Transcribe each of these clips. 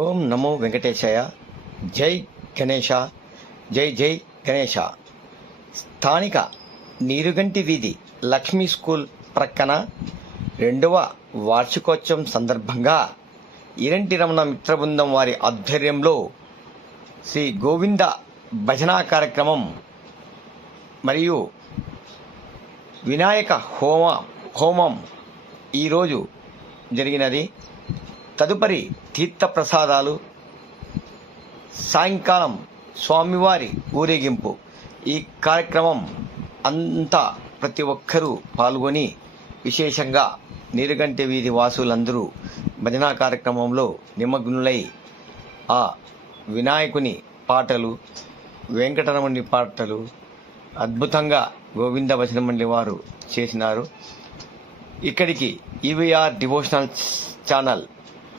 ఓం నమో వెంకటేశాయ. జై గణేష జై జై గణేష స్థానిక నీరుగంటి వీధి లక్ష్మీ స్కూల్ ప్రక్కన రెండవ వార్షికోత్సవం సందర్భంగా ఇరంటి రమణ మిత్రబృందం వారి ఆధ్వర్యంలో శ్రీ గోవింద భజనా కార్యక్రమం మరియు వినాయక హోమ హోమం ఈరోజు జరిగినది. తదుపరి తీర్థప్రసాదాలు సాయంకాలం స్వామివారి ఊరేగింపు. ఈ కార్యక్రమం అంతా ప్రతి ఒక్కరూ పాల్గొని విశేషంగా నీరుగంటి వీధి వాసులందరూ భజనా కార్యక్రమంలో నిమగ్నులై ఆ వినాయకుని పాటలు వెంకటరమణి పాటలు అద్భుతంగా గోవింద భజన మండలి వారు చేసినారు. ఇక్కడికి ఈవీఆర్ డివోషనల్ ఛానల్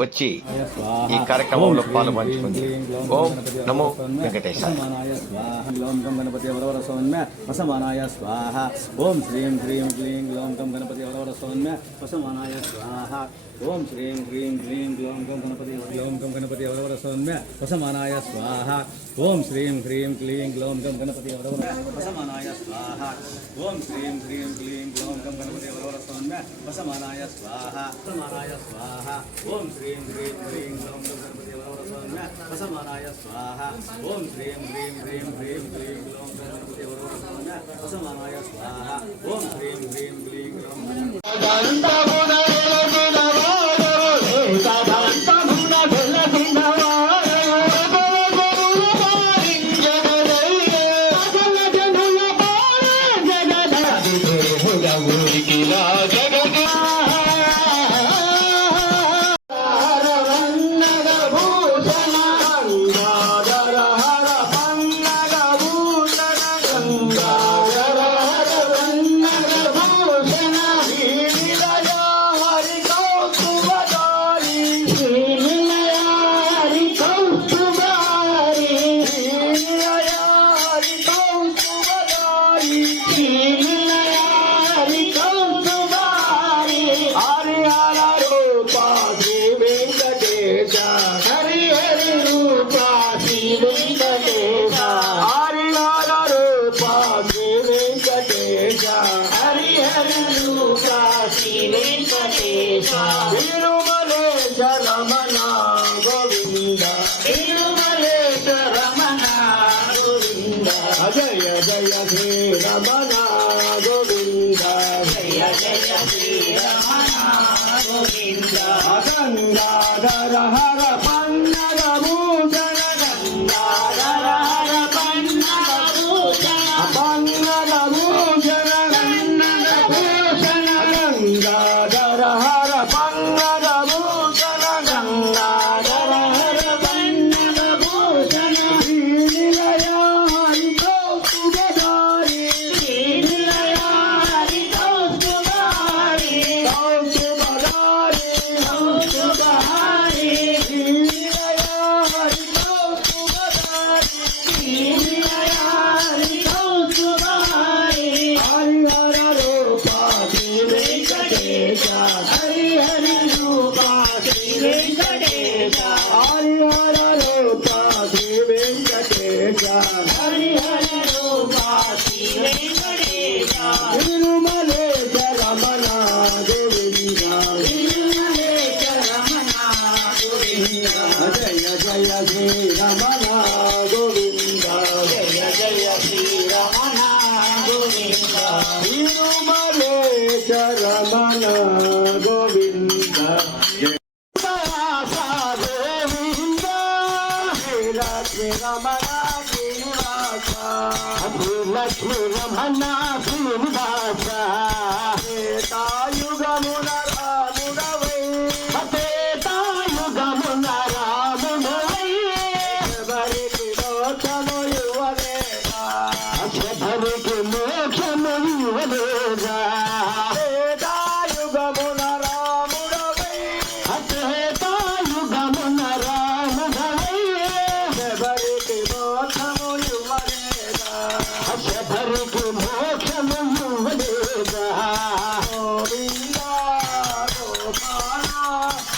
వచ్చి ఈ కార్యక్రమంలో పాల్పంచుకుంది ఓం నమో వెంకటేశాయ. గ్లోం గం గణపతి వరవర సౌమ్య. వసమానాయ స్వాహ. ఓం శ్రీం హ్రీం క్లీం గ్లోం గం గణపతి వరవర సౌమ్య. వసమానాయ స్వాహ. ఓం శ్రీం హ్రీం క్లీం గ్లోం గం గణపతి గ్లోం గం గణపతి వరవర సౌమ్య. వసమానాయ స్వాహ. ఓం శ్రీం హ్రీం క్లీం గ్లోం గం గణపతి వరవర వసమానాయ స్వాహ. ఓం శ్రీం హ్రీం క్లీం గ్లోం గం గణపతి వరవర సౌమ్య. వసమానాయ స్వాహ. వసమానాయ స్వాహ. ఓం శ్రీం హ్రీం క్లీం గ్లోం గం గణపతి వరవర సౌమ్య వసమానాయ స్వాహ ఓం శ్రీం హ్రీం హ్రీం హ్రీం క్లీం గ్లోం Ganapati Varavara Soumya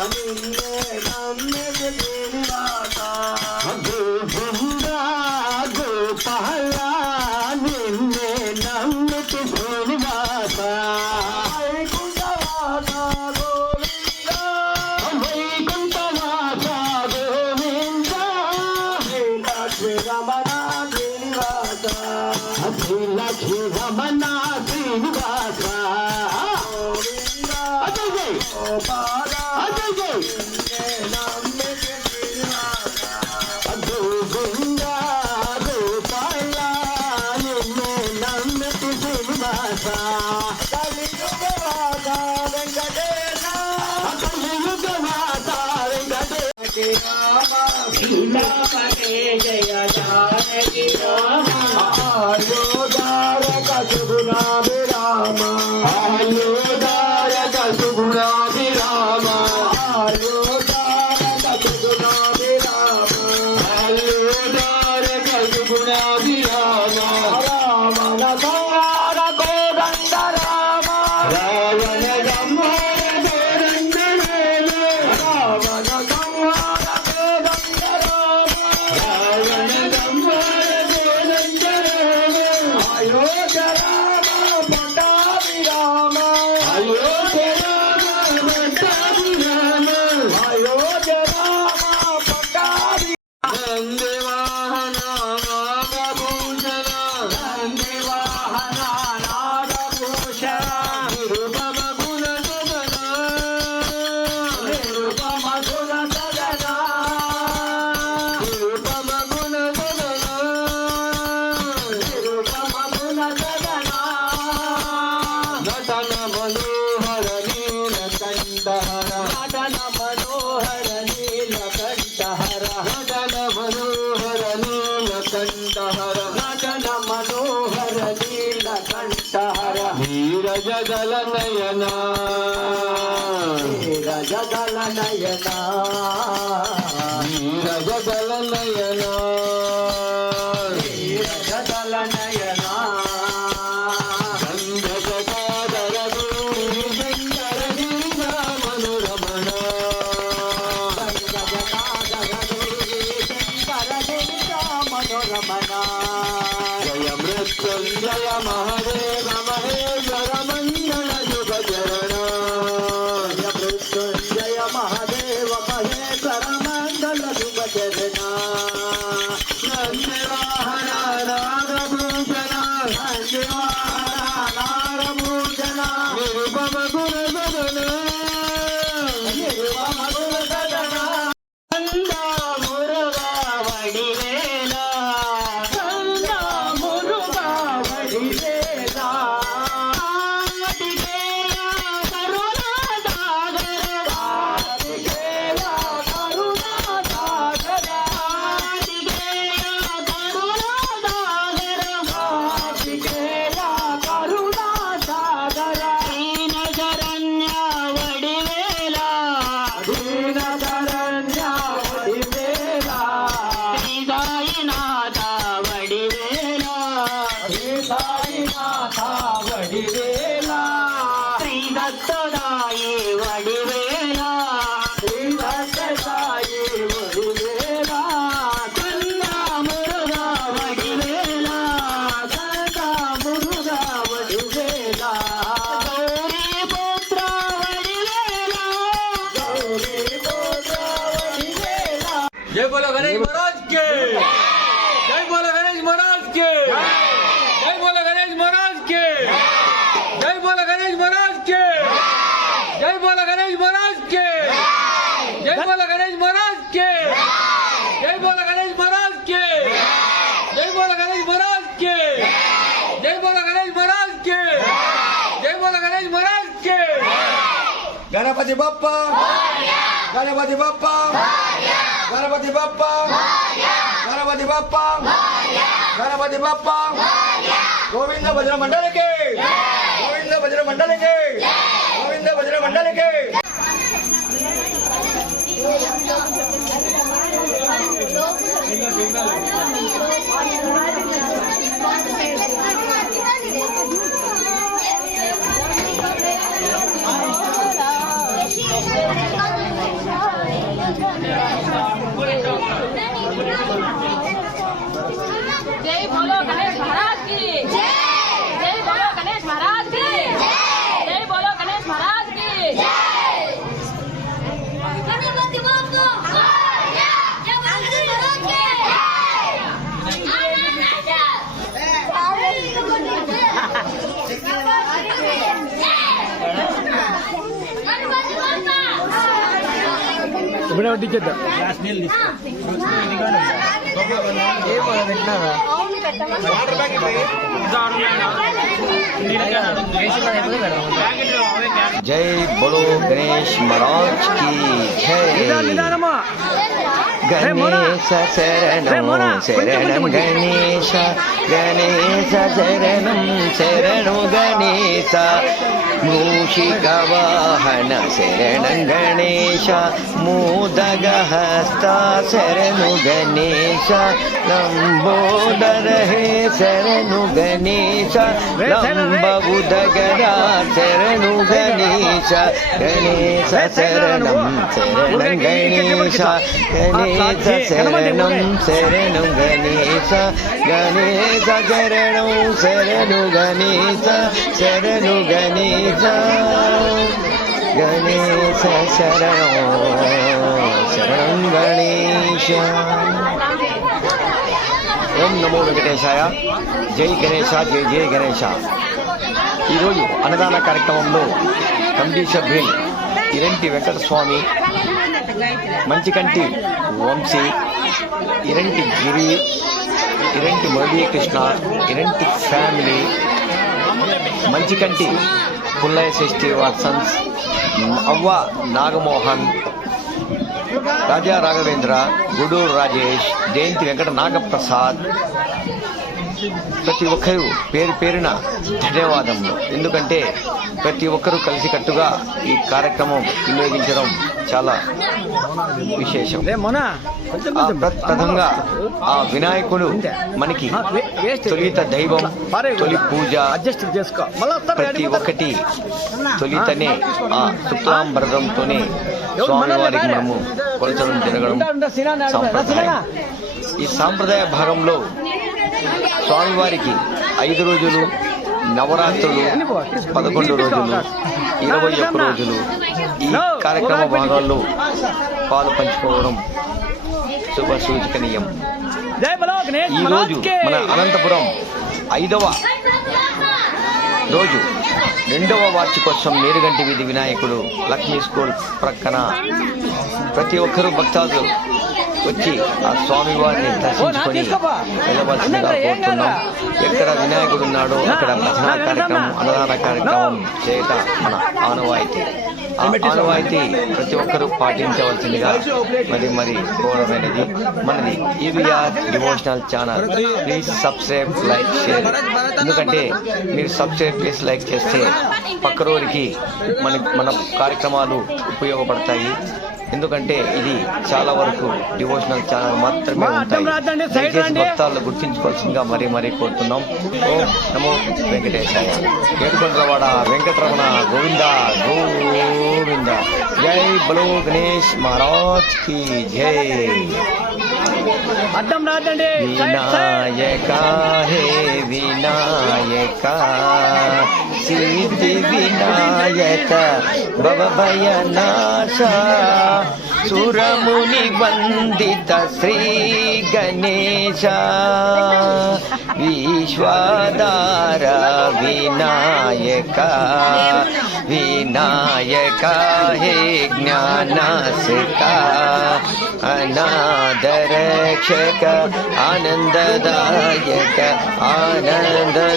I'm in love. Gülabiyana చూడ జగల నయనా. జగల నయనా. Ganapati Bappa Moria Ganapati Bappa Moria Ganapati Bappa Moria Ganapati Bappa Moria Ganapati Bappa Moria Govinda Bajra Mandal ke Govinda Bajra Mandal ke Govinda Bajra Mandal ke Govinda Bajra की जय बोलो गणेश महाराज की जय बोलो गणेश महाराज की ഇവിടെ ഒട്ടിക്കട്ടെ ഏ പോലെ നിൽക്കുന്നതാ మహారాజ్కి జై నిదానమా గణేశ శరణం శరణం గణేశ గణేశ శరణం శరణు గణేశ మూషిక వాహన శరణం గణేశ మోదగ హస్త శరణు గణేశ లంబోదర హే శరణు గణేశ లంబ ఉదగరా శరణు గణేశ గణేశ శరణం శరణం గణేశ గణేశ శరణం శరణం గణేశ గణేశ శరణం శరణు గణేశ శరణు గణేశ గణేశ శరణం శరణం గణేశ ఓం నమో వెంకటేశాయ. జై గణేశ జై జై గణేష ఈరోజు అన్నదాన కార్యక్రమంలో కమిటీ సభ్యులు ఇరంటి వెంకటస్వామి మంచికంటి వంశీ ఇరంటి గిరి ఇరంటి మురళీకృష్ణ ఇరంటి ఫ్యామిలీ మంచికంటి పుల్లయ్య షష్ఠి వాట్సన్స్ అవ్వ నాగమోహన్ రాజా రాఘవేంద్ర గుడూరు రాజేష్ జయంతి వెంకట నాగప్రసాద్. ప్రతి ఒక్కరూ పేరు పేరున ధన్యవాదములు. ఎందుకంటే ప్రతి ఒక్కరూ కలిసికట్టుగా ఈ కార్యక్రమం వినియోగించడం చాలా విశేషం. మొన్న ఆ వినాయకుడు మనకి తొలిత దైవం తొలి పూజ ప్రతి ఒక్కటి తొలితనే ఆ శుక్లాంబరదంతోనే స్వామివారికి మనము కొలచడం జరగడం సాంప్రదాయం ఈ సాంప్రదాయ భాగంలో స్వామివారికి ఐదు రోజులు నవరాత్రులు పదకొండు రోజులు ఇరవై ఒక్క రోజులు ఈ కార్యక్రమ భాగాల్లో పాలు పంచుకోవడం శుభ సూచకనీయం ఈరోజు ఈ రోజు మన అనంతపురం ఐదవ రోజు రెండవ వార్షికోత్సవం నేరుగంటి వీధి వినాయకుడు లక్ష్మీ స్కూల్ ప్రక్కన ప్రతి ఒక్కరూ భక్తాదులు వచ్చి ఆ స్వామివారిని దర్శించుకొని వెళ్ళవలసిందిగా కోరుతున్నాం. ఎక్కడ వినాయకుడు ఉన్నాడో అక్కడ భజన కార్యక్రమం అన్నదాన కార్యక్రమం చేయట మన ఆనవాయితీ. ఆ ఆనవాయితీ ప్రతి ఒక్కరూ పాటించవలసిందిగా మరి మరి కోరమైనది మనది. EVR devotional channel. Please subscribe like share. ఎందుకంటే మీరు సబ్స్క్రైబ్ చేసి లైక్ చేస్తే పక్కరోరికి మన మన కార్యక్రమాలు ఉపయోగపడతాయి. ఎందుకంటే ఇది చాలా వరకు డివోషనల్ ఛానల్ మాత్రమే ఉంటాయి. దయచేసి. భక్తాలను గుర్తించుకోవాల్సిందిగా మరీ మరీ కోరుతున్నాం. ఓం నమో వెంకటేశాయ. ఏడుకొండలవాడ వెంకటరమణ గోవింద గోవింద. జై బలో గణేష్ మహారాజ్కి జై. అడ్డం రాదండి వినాయక హే వినాయక. సిద్ధి వినాయక భవ భయనాశ. సురముని వందిత శ్రీ గణేశ. విశ్వాదార వినాయక. विनायका हे ज्ञानासिका अनादरक्षक आनन्ददायक आनन्ददायक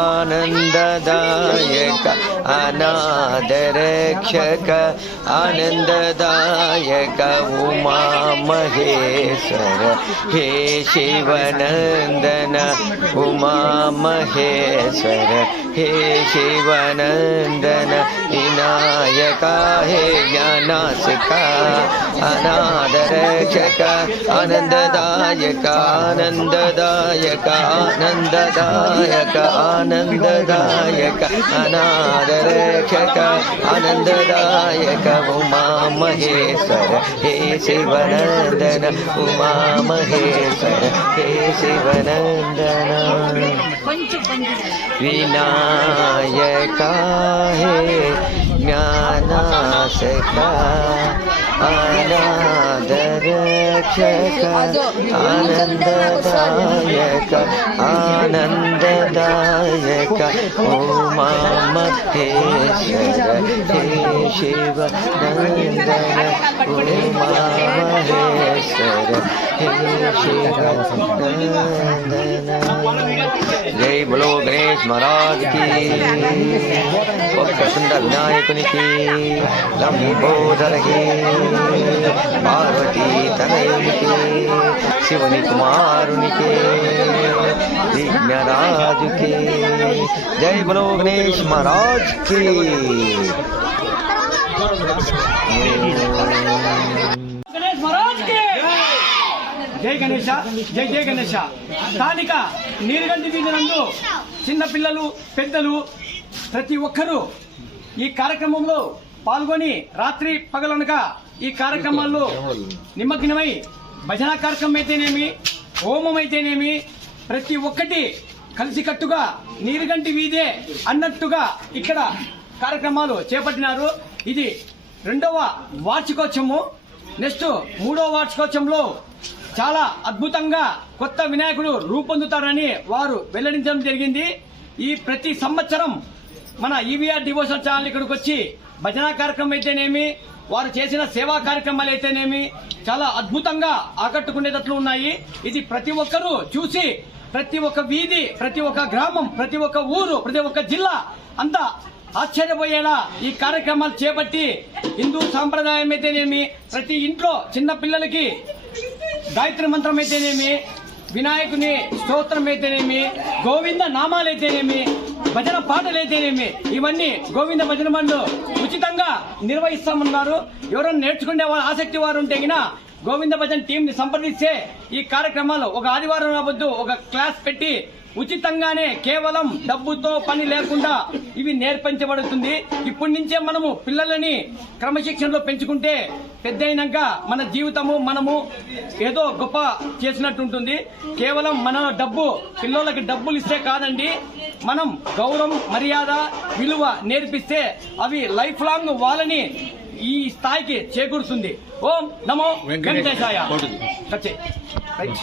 आनन्ददायक अनादरक्षक आनन्ददायक उमा महेश्वर हे शिवनन्दन उमा महेश्वर हे शिव ज्ञाननन्दन विनायका हे ज्ञानासिका अनादरक्षक आनंददायक आनंददायक आनंददायक आनन्ददायक अनादरक्षक आनंददायक उमा महेश्वर हे शिवनंदन उमा महेश्वर हे शिवनंदन। विनायक మహేశ్వర హే శివనందన వినాయక హే आनादरक्षक आनन्ददायक आनन्ददायक उमा महेश्वर हे शिव नन्दन उमा महेश्वर हे शिव नन्दन जय बोलो गणेश महाराज की सुंदर विनायक की लंबोधर की పార్వతీ తనయునికి శివుని కుమారునికి విఘ్నరాజుకి జై బలో గణేష్ మహారాజ్ జై గణేష జై జై గణేష. స్థానిక నీరుగంటి వీధి నందు చిన్న పిల్లలు పెద్దలు ప్రతి ఒక్కరూ ఈ కార్యక్రమంలో పాల్గొని రాత్రి పగలనగా ఈ కార్యక్రమాల్లో నిమగ్నమై భజన కార్యక్రమం అయితేనేమి హోమం అయితేనేమి ప్రతి ఒక్కటి కలిసికట్టుగా నీరుగంటి వీధే అన్నట్టుగా ఇక్కడ కార్యక్రమాలు చేపట్టినారు. ఇది రెండవ వార్షికోత్సవము. నెక్స్ట్ మూడవ వార్షికోత్సవంలో చాలా అద్భుతంగా కొత్త వినాయకుడు రూపొందుతారని వారు వెల్లడించడం జరిగింది. ఈ ప్రతి సంవత్సరం మన ఈవీఆర్ డివోషన్ ఛానల్ ఇక్కడికి వచ్చి భజన కార్యక్రమం అయితేనేమి వారు చేసిన సేవా కార్యక్రమాలు అయితేనేమి చాలా అద్భుతంగా ఆకట్టుకునేటట్లు ఉన్నాయి. ఇది ప్రతి ఒక్కరూ చూసి ప్రతి ఒక్క వీధి ప్రతి ఒక్క గ్రామం ప్రతి ఒక్క ఊరు ప్రతి ఒక్క జిల్లా అంతా ఆశ్చర్యపోయేలా ఈ కార్యక్రమాలు చేపట్టి హిందూ సాంప్రదాయం అయితేనేమి ప్రతి ఇంట్లో చిన్న పిల్లలకి గాయత్రి మంత్రం అయితేనేమి వినాయకుని స్తోత్రం అయితేనేమి గోవింద నామాలు అయితేనేమి భజన పాటలు అయితేనేమి ఇవన్నీ గోవింద భజన మండలు ఉచితంగా నిర్వహిస్తామన్నారు. ఎవరైనా నేర్చుకునే వారు ఆసక్తి వారు ఉంటే గోవింద భజన్ టీం ని సంప్రదిస్తే ఈ కార్యక్రమాలు ఒక ఆదివారం రావద్దు ఒక క్లాస్ పెట్టి ఉచితంగానే కేవలం డబ్బుతో పని లేకుండా ఇవి నేర్పించబడుతుంది ఇప్పటి నుంచే మనము పిల్లలని క్రమశిక్షణలో పెంచుకుంటే పెద్ద అయినాక మన జీవితము మనము ఏదో గొప్ప చేసినట్టు ఉంటుంది కేవలం మన డబ్బు పిల్లలకి డబ్బులు ఇస్తే కాదండి మనం గౌరవం మర్యాద విలువ నేర్పిస్తే అవి లైఫ్ లాంగ్ వాళ్ళని ఈ స్థాయికి చేకూరుస్తుంది ఓం నమో వెంకటేశాయ. Right.